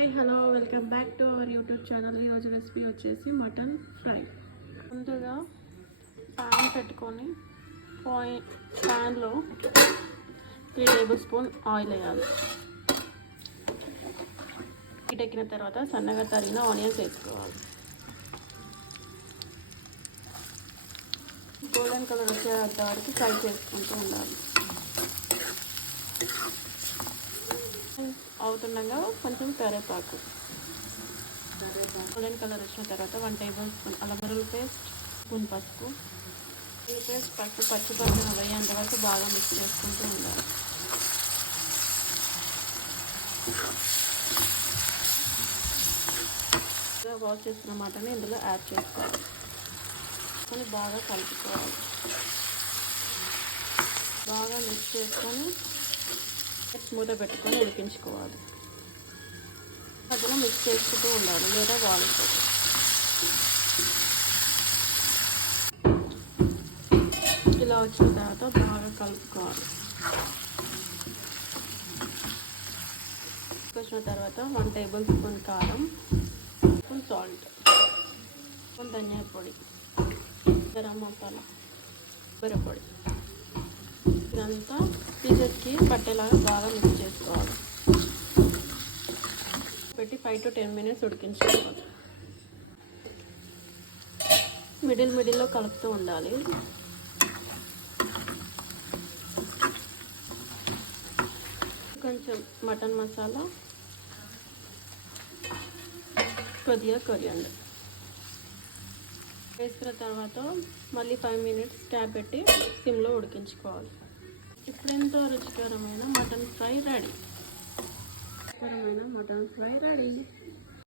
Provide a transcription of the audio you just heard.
Hi hello welcome back to our YouTube channel. ఈరోజు recipe వచ్చేసి mutton fry. ముందుగా pan పెట్టుకొని ప్యాన్లో 3 టేబుల్ స్పూన్ ఆయిల్ వేయాలి. హీట్ ఎక్కిన తర్వాత సన్నగా తరిగిన ఆనియన్స్ వేసుకోవాలి. గోల్డెన్ కలర్ వచ్చేంత వరకు ఫ్రై చేసుకుంటూ ఉండాలి. అవుతుండగా కొంచెం కరివేపాకు, గోల్డెన్ కలర్ వచ్చిన తర్వాత 1 టేబుల్ స్పూన్ అల్లం వెల్లుల్లి పేస్ట్, స్పూన్ పసుపు పచ్చిపచ్చన వేయేంత వరకు బాగా మిక్స్ చేసుకుంటూ ఉండాలి. వాష్ చేసుకున్న మటన్ని ఇందులో యాడ్ చేసుకోవాలి. బాగా కలుపుకోవాలి. బాగా మిక్స్ చేసుకొని మూత పెట్టుకొని ఉడికించుకోవాలి. మధ్యలో మిక్స్ చేసుకుంటూ ఉండాలి, లేదా వాడిపోతుంది. ఇలా వచ్చిన తర్వాత బాగా కలుపుకోవాలి. వచ్చిన తర్వాత 1 టేబుల్ స్పూన్ కారం, స్పూన్ సాల్ట్, స్పూన్ ధనియా పొడి, గరం మసాలా, కొబ్బరి పొడి, ఇదంతా పీసెస్కి పట్టేలాగా బాగా మిక్స్ చేసుకోవాలి. పెట్టి 5 to 10 మినిట్స్ ఉడికించుకోవాలి. మిడిల్లో కలుపుతూ ఉండాలి. కొంచెం మటన్ మసాలా, కొద్దిగా కొరియాండర్ వేసుకున్న తర్వాత మళ్ళీ 5 మినిట్స్ క్యాప్ పెట్టి సిమ్లో ఉడికించుకోవాలి. ఇప్పుడు ఎంతో రుచికరమైన మటన్ ఫ్రై రెడీ.